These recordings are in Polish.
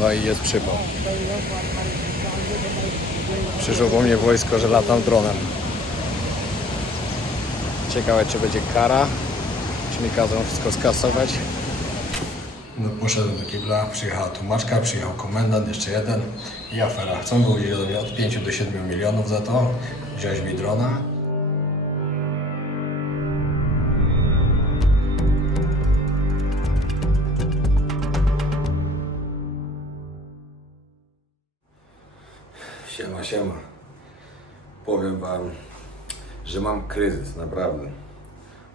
No i jest przypał. Przyszło po mnie wojsko, że latam dronem. Ciekawe, czy będzie kara, czy mi kazą wszystko skasować. No poszedłem do kibla, przyjechała tłumaczka, przyjechał komendant, jeszcze jeden i afera. Chcą wyłudzić ode mnie od 5 do 7 milionów za to, wziąć mi drona. Siema, siema. Powiem wam, że mam kryzys, naprawdę.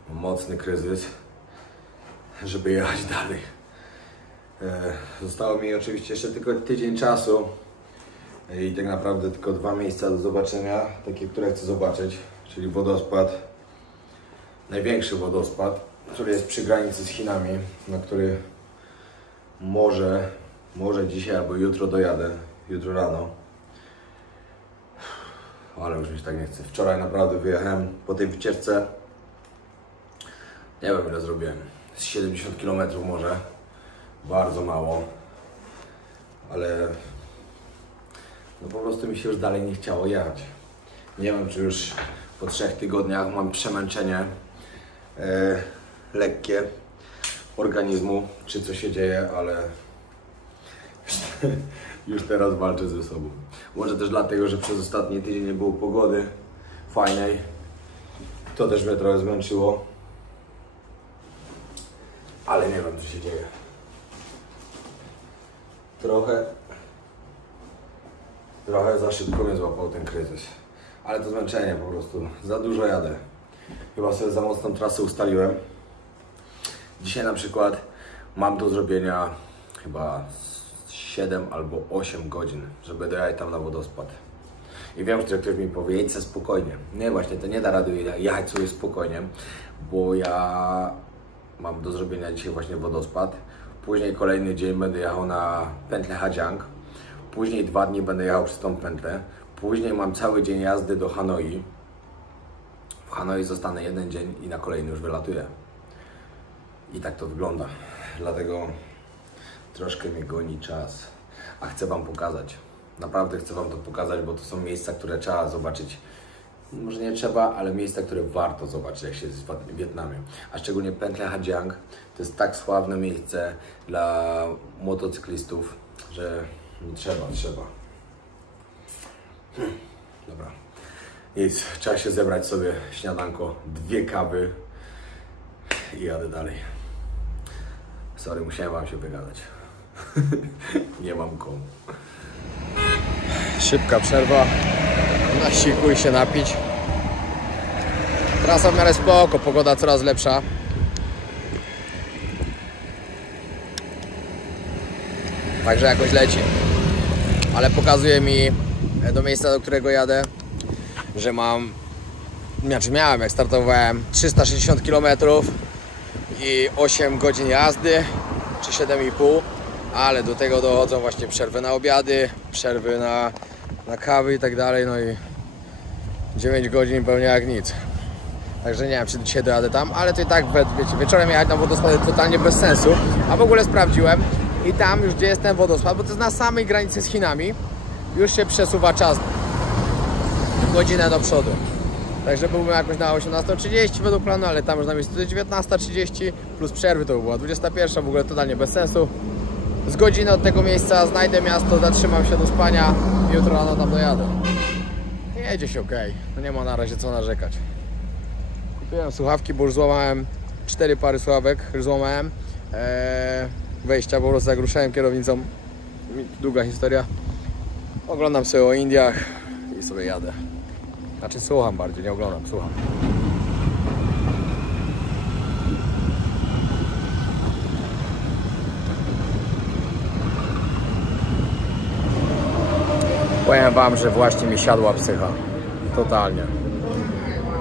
Mam mocny kryzys, żeby jechać dalej. Zostało mi oczywiście jeszcze tylko tydzień czasu i tak naprawdę tylko 2 miejsca do zobaczenia, takie, które chcę zobaczyć, czyli wodospad, największy wodospad, który jest przy granicy z Chinami, na który może dzisiaj albo jutro dojadę, jutro rano. Ale już mi się tak nie chce. Wczoraj naprawdę wyjechałem po tej wycieczce. Nie wiem, ile zrobiłem. Z 70 km może. Bardzo mało. Ale no po prostu mi się już dalej nie chciało jechać. Nie wiem, czy już po 3 tygodniach mam przemęczenie lekkie organizmu, czy co się dzieje, ale już teraz walczę ze sobą. Może też dlatego, że przez ostatni tydzień nie było pogody fajnej. To też mnie trochę zmęczyło. Ale nie wiem, co się dzieje. Trochę za szybko mnie złapał ten kryzys. Ale to zmęczenie po prostu. Za dużo jadę. Chyba sobie za mocną trasę ustaliłem. Dzisiaj na przykład mam do zrobienia chyba 7 albo 8 godzin, żeby dojechać tam na wodospad. I wiem, że ktoś mi powie, jedź spokojnie. Nie, właśnie, to nie da rady jechać sobie spokojnie, bo ja mam do zrobienia dzisiaj właśnie wodospad. Później kolejny dzień będę jechał na pętlę Hajiang. Później 2 dni będę jechał przez tą pętlę. Później mam cały dzień jazdy do Hanoi. W Hanoi zostanę 1 dzień i na kolejny już wylatuję. I tak to wygląda. Dlatego troszkę mnie goni czas, a chcę wam pokazać. Naprawdę chcę wam to pokazać, bo to są miejsca, które trzeba zobaczyć. Może nie trzeba, ale miejsca, które warto zobaczyć, jak się jest w Wietnamie. A szczególnie pętla Hajiang to jest tak sławne miejsce dla motocyklistów, że trzeba. Dobra. Nic, trzeba się zebrać sobie śniadanko, 2 kawy i jadę dalej. Sorry, musiałem wam się wygadać. Nie mam komu. Szybka przerwa. Na siku i się napić. Trasa w miarę spoko, pogoda coraz lepsza. Także jakoś leci. Ale pokazuje mi do miejsca, do którego jadę, że miałem jak startowałem 360 km i 8 godzin jazdy, czy 7,5, ale do tego dochodzą właśnie przerwy na obiady, przerwy na kawy i tak dalej, no i 9 godzin pewnie jak nic. Także nie wiem, czy dzisiaj dojadę tam, ale to i tak, wiecie, wieczorem jechać na wodospad totalnie bez sensu, a w ogóle sprawdziłem i tam już, gdzie jest ten wodospad, bo to jest na samej granicy z Chinami, już się przesuwa czas godzinę do przodu. Także byłbym jakoś na 18:30 według planu, ale tam już na miejscu 19:30 plus przerwy to by była 21, w ogóle totalnie bez sensu. Z godziny od tego miejsca znajdę miasto, zatrzymam się do spania i jutro rano tam dojadę. Jedzie się ok, no nie ma na razie co narzekać. Kupiłem słuchawki, bo już złamałem 4 pary słuchawek, już złamałem wejścia, po prostu jak ruszałem kierownicą. Długa historia. Oglądam sobie o Indiach i sobie jadę. Znaczy słucham bardziej, nie oglądam, słucham. Powiem wam, że właśnie mi siadła psycha. Totalnie.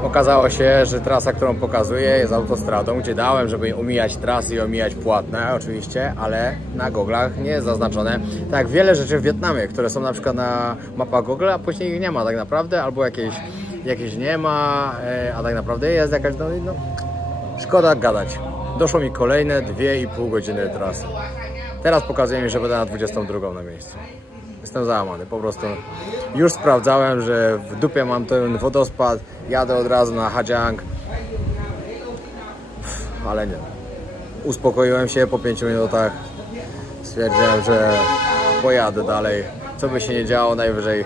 Okazało się, że trasa, którą pokazuję, jest autostradą, gdzie dałem, żeby omijać trasy i omijać płatne oczywiście, ale na goglach nie jest zaznaczone. Tak wiele rzeczy w Wietnamie, które są na przykład na mapach Google, a później ich nie ma tak naprawdę, albo jakieś nie ma, a tak naprawdę jest jakaś, no szkoda gadać. Doszło mi kolejne 2,5 godziny trasy. Teraz pokazuje mi, że będę na 22 na miejscu. Jestem załamany, po prostu już sprawdzałem, że w dupie mam ten wodospad, jadę od razu na Hajiang, ale nie. Uspokoiłem się po 5 minutach, stwierdziłem, że pojadę dalej, co by się nie działo, najwyżej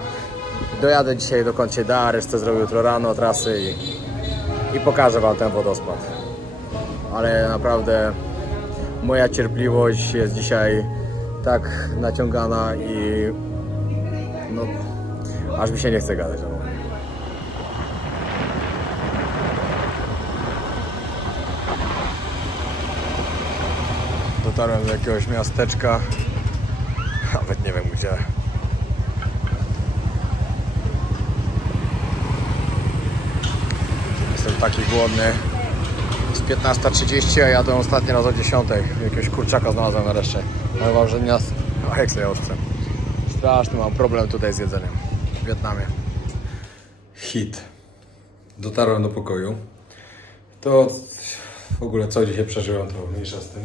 dojadę dzisiaj dokąd się da, resztę zrobię jutro rano trasy i pokażę wam ten wodospad. Ale naprawdę moja cierpliwość jest dzisiaj tak naciągana i no, aż mi się nie chce gadać. Dotarłem do jakiegoś miasteczka, nawet nie wiem gdzie. Jestem taki głodny. Jest 15:30, a jadę ostatni raz o 10:00. Jakiegoś kurczaka znalazłem nareszcie. Powiem wam, że nie nas... O, jak sobie ostrze. Straszny mam problem tutaj z jedzeniem w Wietnamie. Hit. Dotarłem do pokoju. To w ogóle co dzisiaj przeżyłem, to mniejsza z tym.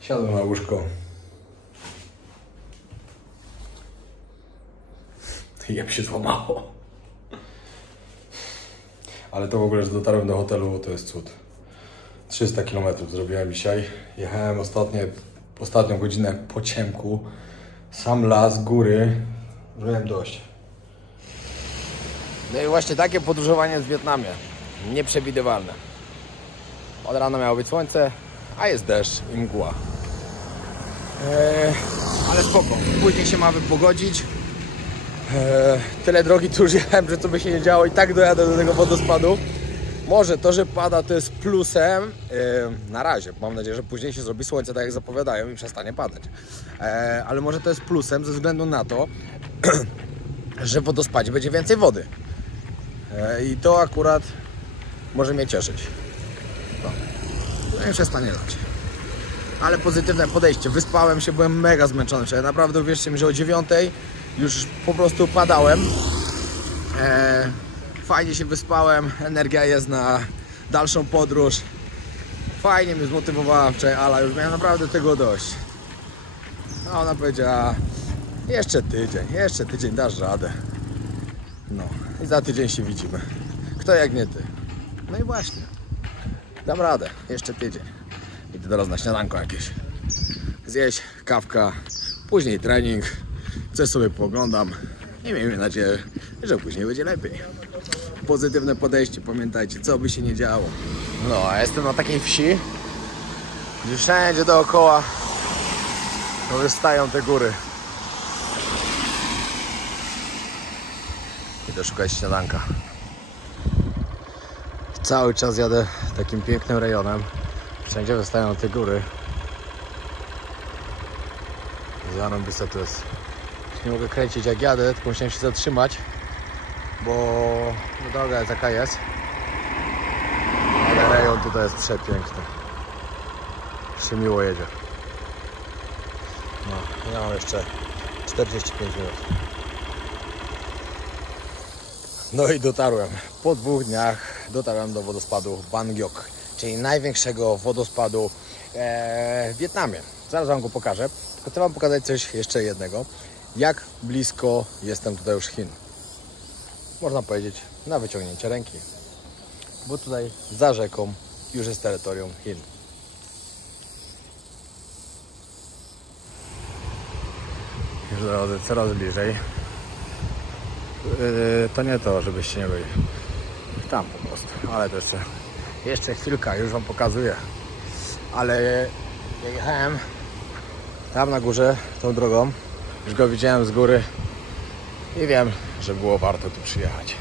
Siadłem na łóżko. Jem się złamało. Ale to w ogóle, że dotarłem do hotelu, to jest cud. 300 km zrobiłem dzisiaj. Jechałem ostatnią godzinę po ciemku. Sam las, góry. Miałem dość. No i właśnie takie podróżowanie w Wietnamie. Nieprzewidywalne. Od rana miało być słońce, a jest deszcz i mgła. Ale spoko. Później się ma wypogodzić. Tyle drogi tu już jechałem, że co by się nie działo, i tak dojadę do tego wodospadu. Może to, że pada, to jest plusem na razie. Mam nadzieję, że później się zrobi słońce, tak jak zapowiadają, i przestanie padać. Ale może to jest plusem ze względu na to, że w wodospadzie będzie więcej wody. I to akurat może mnie cieszyć. No i przestanie lać. Ale pozytywne podejście. Wyspałem się, byłem mega zmęczony. Czyli naprawdę uwierzcie mi, że o 9:00 już po prostu padałem. Fajnie się wyspałem, energia jest na dalszą podróż. Fajnie mnie zmotywowała wczoraj Ala, już miałem naprawdę tego dość. No, ona powiedziała, jeszcze tydzień dasz radę. No i za tydzień się widzimy. Kto jak nie ty. No i właśnie, dam radę, jeszcze tydzień. Idę teraz na śniadanko jakieś. Zjeść, kawka, później trening. Coś sobie pooglądam i miejmy nadzieję, że później będzie lepiej. Pozytywne podejście, pamiętajcie, co by się nie działo. No, a jestem na takiej wsi, gdzie wszędzie dookoła wystają te góry. Idę szukać śniadanka. Cały czas jadę takim pięknym rejonem. Wszędzie wystają te góry. Zarąbiste to jest. Nie mogę kręcić jak jadę, tylko musiałem się zatrzymać, bo no, droga jest jaka jest, ale rejon tutaj jest przepiękny, się miło jedzie. No, ja mam jeszcze 45 minut. No i dotarłem, po 2 dniach dotarłem do wodospadu Ban Giok, czyli największego wodospadu w Wietnamie. Zaraz wam go pokażę, tylko chcę wam pokazać coś jeszcze jednego. Jak blisko jestem tutaj już Chin. Można powiedzieć na wyciągnięcie ręki. Bo tutaj za rzeką już jest terytorium Chin. Już dochodzę coraz bliżej. To nie to, żebyście nie byli tam po prostu. Ale to jeszcze chwilka, już wam pokazuję. Ale ja jechałem tam na górze tą drogą. Już go widziałem z góry i wiem, że było warto tu przyjechać.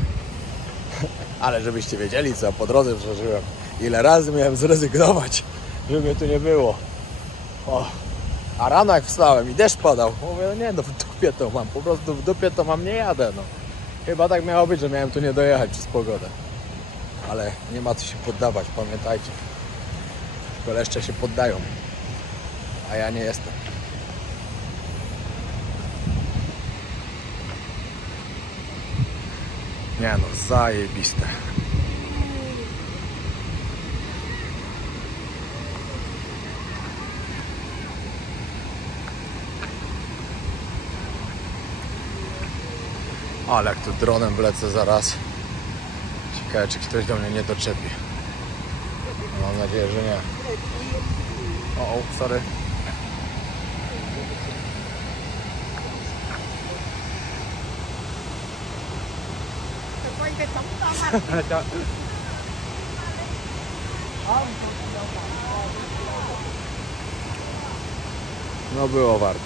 Ale żebyście wiedzieli, co po drodze przeżyłem, ile razy miałem zrezygnować, żeby mnie tu nie było. O. A rano jak wstałem i deszcz padał, mówię, no nie, no w dupie to mam, po prostu w dupie to mam, nie jadę, no. Chyba tak miało być, że miałem tu nie dojechać przez pogodę. Ale nie ma co się poddawać, pamiętajcie. Tylko leszcze się poddają, a ja nie jestem. Nie no, zajebiste. Ale jak tu dronem wlecę zaraz. Ciekawe, czy ktoś do mnie nie doczepi. Mam nadzieję, że nie. O, sorry. No było warto.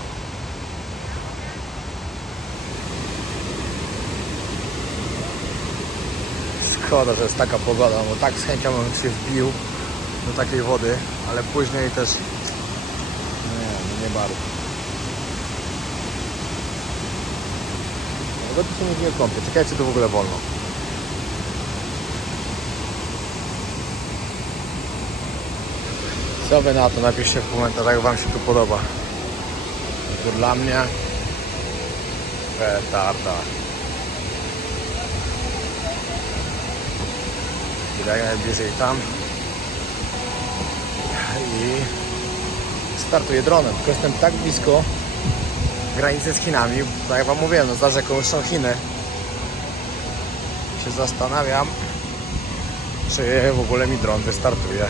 Szkoda, że jest taka pogoda, bo tak z chęcią bym się wbił do takiej wody, ale później też nie bardzo. No to się nie kąpię. Czekajcie, czy to w ogóle wolno. Co wy na to? Napiszcie w komentarzach, jak wam się tu podoba. To dla mnie petarda. Jak najbliżej tam i startuję dronem, tylko jestem tak blisko granicy z Chinami, tak jak wam mówiłem, no za rzeką już są Chiny. Się zastanawiam, czy w ogóle mi dron wystartuje.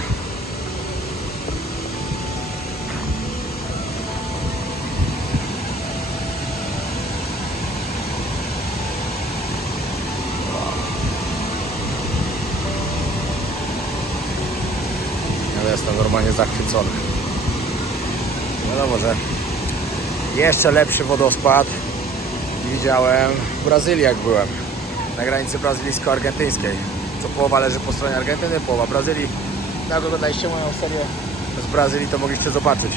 Jestem normalnie zachwycony. Wiadomo, że jeszcze lepszy wodospad widziałem w Brazylii, jak byłem na granicy brazylijsko-argentyńskiej. Co połowa leży po stronie Argentyny, połowa Brazylii. Jak oglądaliście moją serię z Brazylii, to mogliście zobaczyć.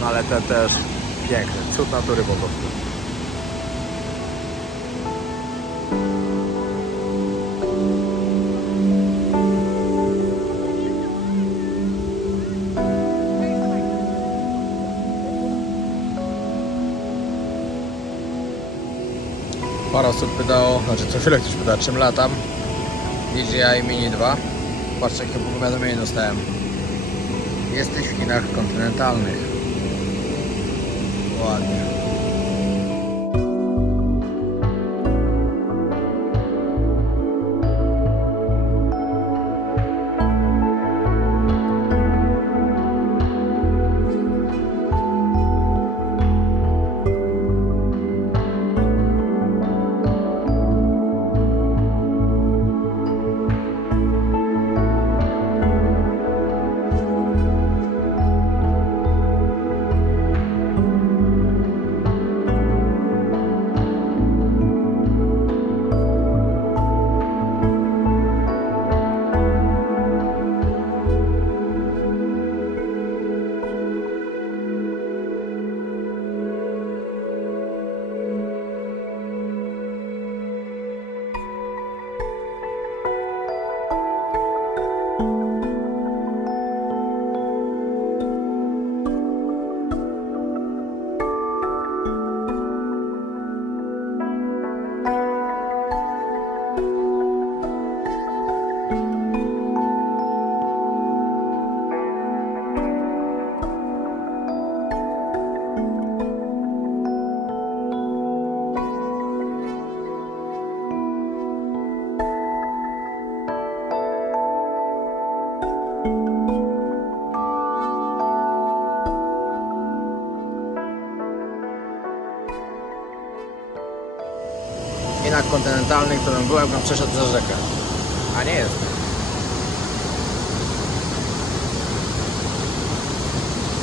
No ale ten też piękny, cud natury po prostu. Parę osób pytało, znaczy co chwilę ktoś pyta, czym latam. DJI Mini 2. Patrzcie, jakie powiadomienie dostałem. Jesteś w Chinach kontynentalnych. Ładnie. W Chinach kontynentalnych, którym byłem, tam przeszedł przez rzekę. A nie jest.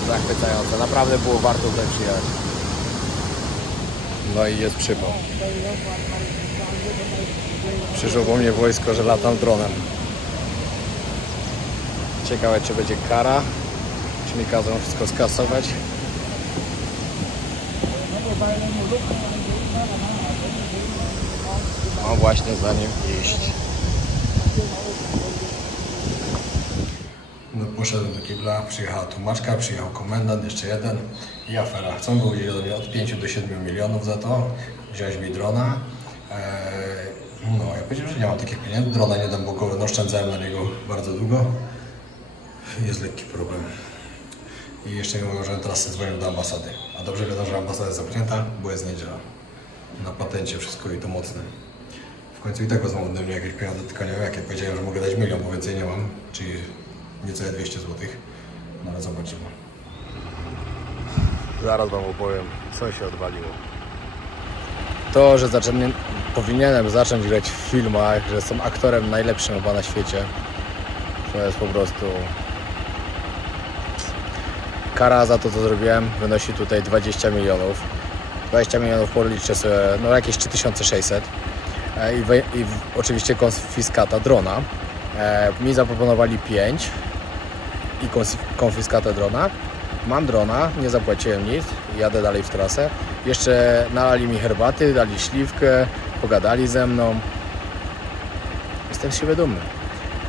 Zachwycające. Naprawdę było warto tutaj przyjechać. No i jest przypał. Przyszło po mnie wojsko, że latam dronem. Ciekawe, czy będzie kara, czy mi kazą wszystko skasować. Mam właśnie za nim iść. No, poszedłem do kibla, przyjechała tłumaczka, przyjechał komendant, jeszcze jeden i afera. Chcą wyłudzić ode mnie od 5 do 7 milionów za to, wziąć mi drona. No, ja powiedziałem, że nie mam takich pieniędzy, drona nie dam, bo oszczędzałem na niego bardzo długo. Jest lekki problem. I jeszcze nie mówią, że teraz dzwonią do ambasady. A dobrze wiadomo, że ambasada jest zamknięta, bo jest niedziela. na patencie wszystko i to mocne. W końcu i tak wezmą ode mnie jakieś pieniądze, tylko nie wiem jakie. Powiedziałem, że mogę dać 1 milion, bo więcej nie mam, czyli niecałe 200 zł. No ale zobaczymy. Zaraz wam opowiem, co się odwaliło. To, że powinienem zacząć grać w filmach, że jestem aktorem najlepszym chyba na świecie, to jest po prostu... Kara za to, co zrobiłem, wynosi tutaj 20 milionów. 20 milionów policzę sobie, no jakieś 3600. I oczywiście konfiskata drona. Mi zaproponowali 5 i konfiskatę drona. Mam drona, nie zapłaciłem nic, jadę dalej w trasę. Jeszcze nalali mi herbaty, dali śliwkę, pogadali ze mną. Jestem z siebie dumny.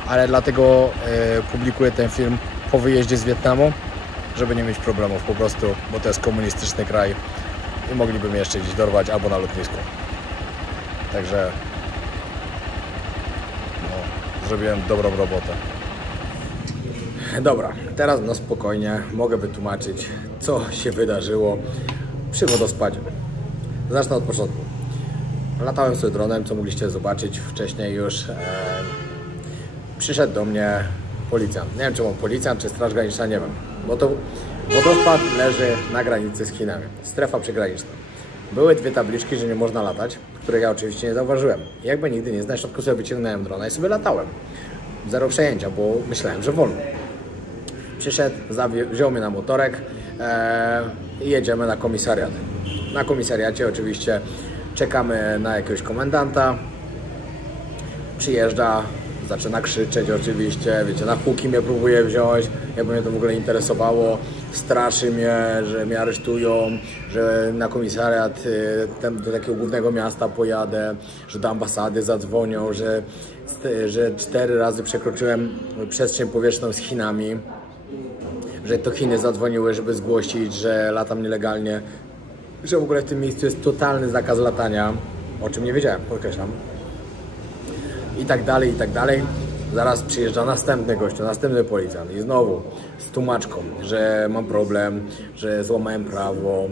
Ale dlatego publikuję ten film po wyjeździe z Wietnamu, żeby nie mieć problemów po prostu, bo to jest komunistyczny kraj i mogliby mnie jeszcze gdzieś dorwać albo na lotnisku. Także no, zrobiłem dobrą robotę. Dobra, teraz na spokojnie mogę wytłumaczyć, co się wydarzyło przy wodospadzie. Zacznę od początku. Latałem sobie dronem, co mogliście zobaczyć wcześniej już. Przyszedł do mnie policjant. Nie wiem, czy on policjant, czy straż graniczna, nie wiem. Bo to wodospad leży na granicy z Chinami. Strefa przygraniczna. Były 2 tabliczki, że nie można latać, których ja oczywiście nie zauważyłem. Jakby nigdy nie, na środku sobie wyciągnąłem drona i sobie latałem. Zero przejęcia, bo myślałem, że wolno. Przyszedł, wziął mnie na motorek i jedziemy na komisariat. Na komisariacie oczywiście czekamy na jakiegoś komendanta. Przyjeżdża, zaczyna krzyczeć oczywiście, wiecie, na huki mnie próbuje wziąć, jakby mnie to w ogóle interesowało. Straszy mnie, że mnie aresztują, że na komisariat do takiego głównego miasta pojadę, że do ambasady zadzwonią, że 4 razy przekroczyłem przestrzeń powietrzną z Chinami, że to Chiny zadzwoniły, żeby zgłosić, że latam nielegalnie, że w ogóle w tym miejscu jest totalny zakaz latania, o czym nie wiedziałem, podkreślam. I tak dalej, i tak dalej. Zaraz przyjeżdża następny gościu, następny policjant i znowu z tłumaczką, że mam problem, że złamałem prawo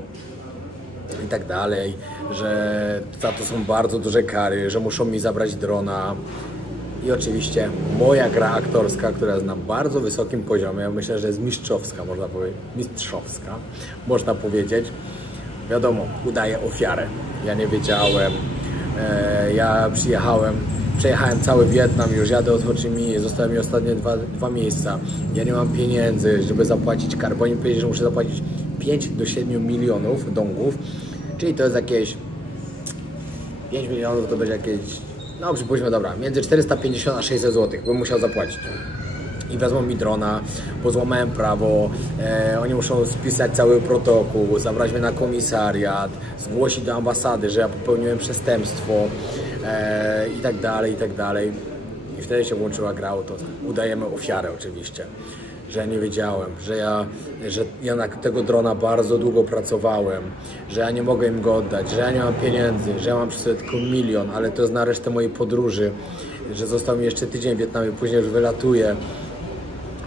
i tak dalej, że za to są bardzo duże kary, że muszą mi zabrać drona. I oczywiście moja gra aktorska, która jest na bardzo wysokim poziomie, myślę, że jest mistrzowska, można powiedzieć, można powiedzieć. Wiadomo, udaję ofiarę. Ja nie wiedziałem, ja przejechałem cały Wietnam, już jadę od Ho Chi Minh, zostały mi ostatnie dwa miejsca. Ja nie mam pieniędzy, żeby zapłacić karę, bo oni powiedzieli, że muszę zapłacić 5 do 7 milionów dongów, czyli to jest jakieś 5 milionów, to będzie jakieś, no przypuśćmy, dobra, między 450 a 600 zł bym musiał zapłacić. I wezmą mi drona, bo złamałem prawo, oni muszą spisać cały protokół, zabrać mnie na komisariat, zgłosić do ambasady, że ja popełniłem przestępstwo i tak dalej, i tak dalej. I wtedy się włączyła gra, to udajemy ofiarę oczywiście, że ja nie wiedziałem, że ja na tego drona bardzo długo pracowałem, że ja nie mogę im go oddać, że ja nie mam pieniędzy, że ja mam przy sobie tylko 1 milion, ale to jest na resztę mojej podróży, że został mi jeszcze tydzień w Wietnamie, później już wylatuję,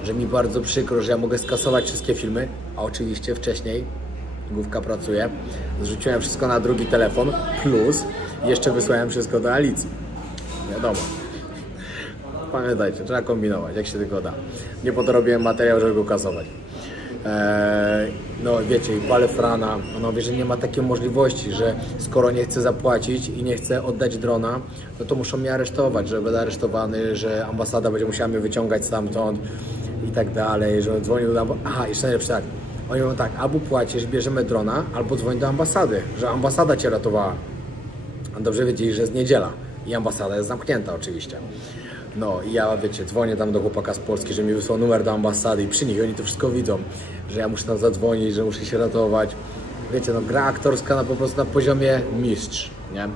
że mi bardzo przykro, że ja mogę skasować wszystkie filmy, a oczywiście wcześniej, główka pracuje, zrzuciłem wszystko na drugi telefon, plus jeszcze wysłałem wszystko do Alicji. Wiadomo. Pamiętajcie, trzeba kombinować, jak się tylko da. Nie po to robiłem materiał, żeby go kasować. No wiecie, i palę frana, ona mówi, że nie ma takiej możliwości, że skoro nie chcę zapłacić i nie chcę oddać drona, no to muszą mnie aresztować, że będę aresztowany, że ambasada będzie musiała mnie wyciągać stamtąd i tak dalej, że dzwonił do ambasady. Aha, jeszcze najlepsze tak, oni mówią tak, albo płacisz, bierzemy drona, albo dzwoń do ambasady, że ambasada cię ratowała. A dobrze wiedzieli, że jest niedziela i ambasada jest zamknięta oczywiście. No i ja, wiecie, dzwonię tam do chłopaka z Polski, że mi wysłał numer do ambasady i przy nich oni to wszystko widzą, że ja muszę tam zadzwonić, że muszę się ratować. Wiecie, no gra aktorska po prostu na poziomie mistrz, nie?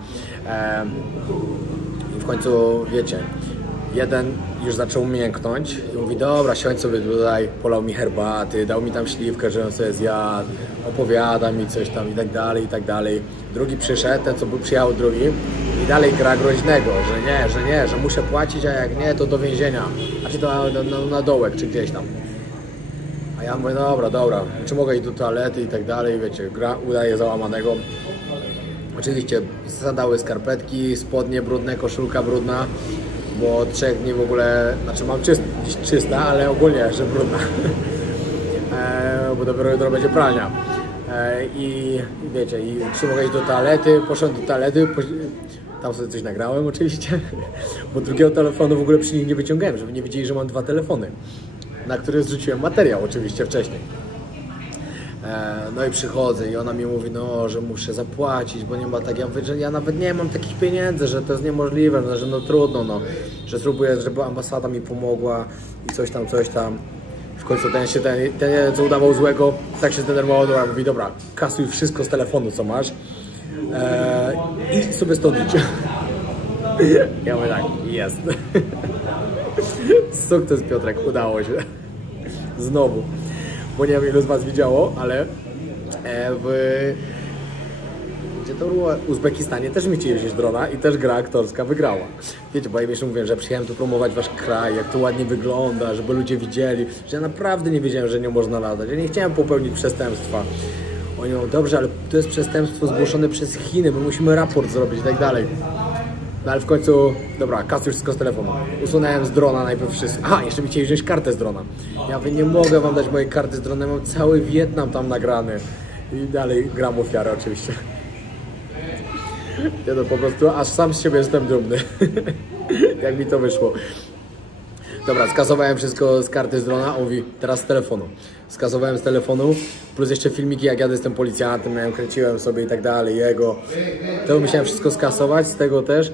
I w końcu, wiecie, jeden już zaczął mięknąć i mówi, dobra, siądź sobie tutaj, polał mi herbaty, dał mi tam śliwkę, że on sobie zjadł, opowiada mi coś tam i tak dalej, i tak dalej. Drugi przyszedł, ten co przyjechał drugi i dalej gra groźnego, że muszę płacić, a jak nie, to do więzienia, a czy to na dołek, czy gdzieś tam. A ja mówię, dobra, czy mogę iść do toalety i tak dalej, wiecie, gra udaje załamanego. Oczywiście zadały skarpetki, spodnie brudne, koszulka brudna, bo od 3 dni w ogóle, znaczy mam czysta, ale ogólnie, że brudna, bo dopiero jutro będzie pralnia. I wiecie, i czy mogę iść do toalety, poszedłem do toalety, tam sobie coś nagrałem oczywiście, bo drugiego telefonu w ogóle przy nich nie wyciągałem, żeby nie widzieli, że mam 2 telefony, na które zrzuciłem materiał oczywiście wcześniej. No i przychodzę i ona mi mówi, no, że muszę zapłacić, bo nie ma tak. Ja mówię, że ja nawet nie mam takich pieniędzy, że to jest niemożliwe, no, że no trudno, no, że spróbuję, żeby ambasada mi pomogła i coś tam. W końcu ten co udawał złego, tak się zdenerwował, dobra, mówi, dobra, kasuj wszystko z telefonu, co masz i sobie stąd idź. Ja mówię tak, jest. Sukces, Piotrek, udało się. Znowu. Bo nie wiem, ilu z was widziało, ale gdzie to było? W Uzbekistanie też mi chcieli wziąć drona i też gra aktorska wygrała. Wiecie, bo ja jeszcze mówiłem, że przyjechałem tu promować wasz kraj, jak to ładnie wygląda, żeby ludzie widzieli, że ja naprawdę nie wiedziałem, że nie można latać. Ja nie chciałem popełnić przestępstwa. Oni mówią, dobrze, ale to jest przestępstwo zgłoszone przez Chiny, my musimy raport zrobić i tak dalej. No ale w końcu, dobra, kasuj wszystko z telefonu. Usunąłem z drona najpierw wszystko. Aha, jeszcze mi chcieli wziąć kartę z drona. Ja mówię, nie mogę wam dać mojej karty z drona, mam cały Wietnam tam nagrany. I dalej gram ofiarę oczywiście. Ja to po prostu aż sam z siebie jestem dumny. Jak mi to wyszło. Dobra, skasowałem wszystko z karty z drona, on mówi, teraz z telefonu. Skasowałem z telefonu, plus jeszcze filmiki, jak jadę z tym policjantem, miałem, kręciłem sobie i tak dalej, jego. To musiałem wszystko skasować, z tego też.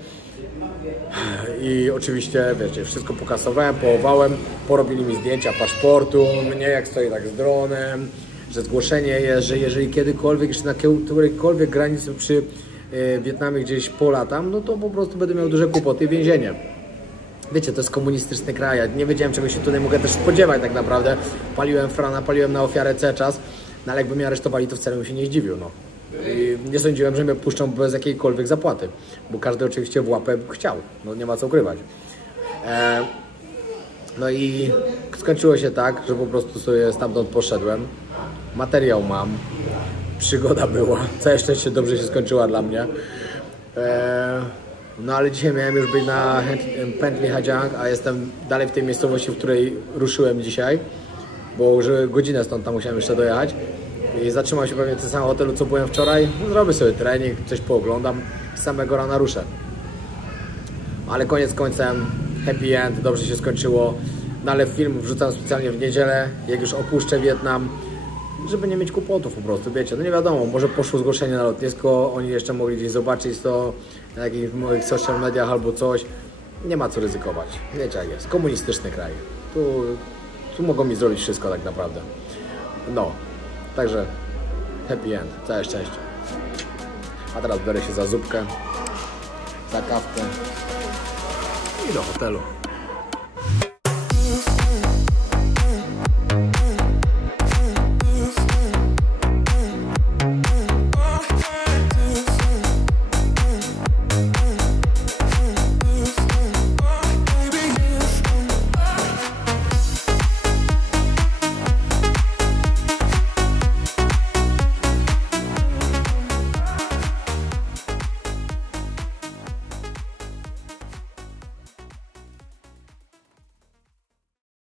I oczywiście, wiecie, wszystko pokasowałem, połowałem, porobili mi zdjęcia paszportu, mnie jak stoi tak z dronem, że zgłoszenie jest, że jeżeli kiedykolwiek, jeszcze na którejkolwiek granicy przy Wietnamie gdzieś polatam, no to po prostu będę miał duże kłopoty i więzienie. Wiecie, to jest komunistyczny kraj, ja nie wiedziałem, czego się tutaj mogę też spodziewać tak naprawdę. Paliłem frana, paliłem na ofiarę C-czas, no ale jakby mnie aresztowali, to wcale bym się nie zdziwił, no. I nie sądziłem, że mnie puszczą bez jakiejkolwiek zapłaty, bo każdy oczywiście w łapę chciał, no nie ma co ukrywać. No i skończyło się tak, że po prostu sobie stamtąd poszedłem, materiał mam, przygoda była, całe szczęście dobrze się skończyła dla mnie. No ale dzisiaj miałem już być na pętli Hajiang, a jestem dalej w tej miejscowości, w której ruszyłem dzisiaj, bo już godzinę stąd tam musiałem jeszcze dojechać i zatrzymał się pewnie w tym samym hotelu, co byłem wczoraj. No, zrobię sobie trening, coś pooglądam i z samego rana ruszę. Ale koniec końcem, happy end, dobrze się skończyło. No ale film wrzucam specjalnie w niedzielę, jak już opuszczę Wietnam, żeby nie mieć kłopotów po prostu, wiecie, no nie wiadomo, może poszło zgłoszenie na lotnisko, oni jeszcze mogli gdzieś zobaczyć to na jakichś moich social mediach albo coś, nie ma co ryzykować, wiecie jak jest, komunistyczny kraj, tu mogą mi zrobić wszystko tak naprawdę, no, także happy end, całe szczęście. A teraz biorę się za zupkę, za kawkę i do hotelu.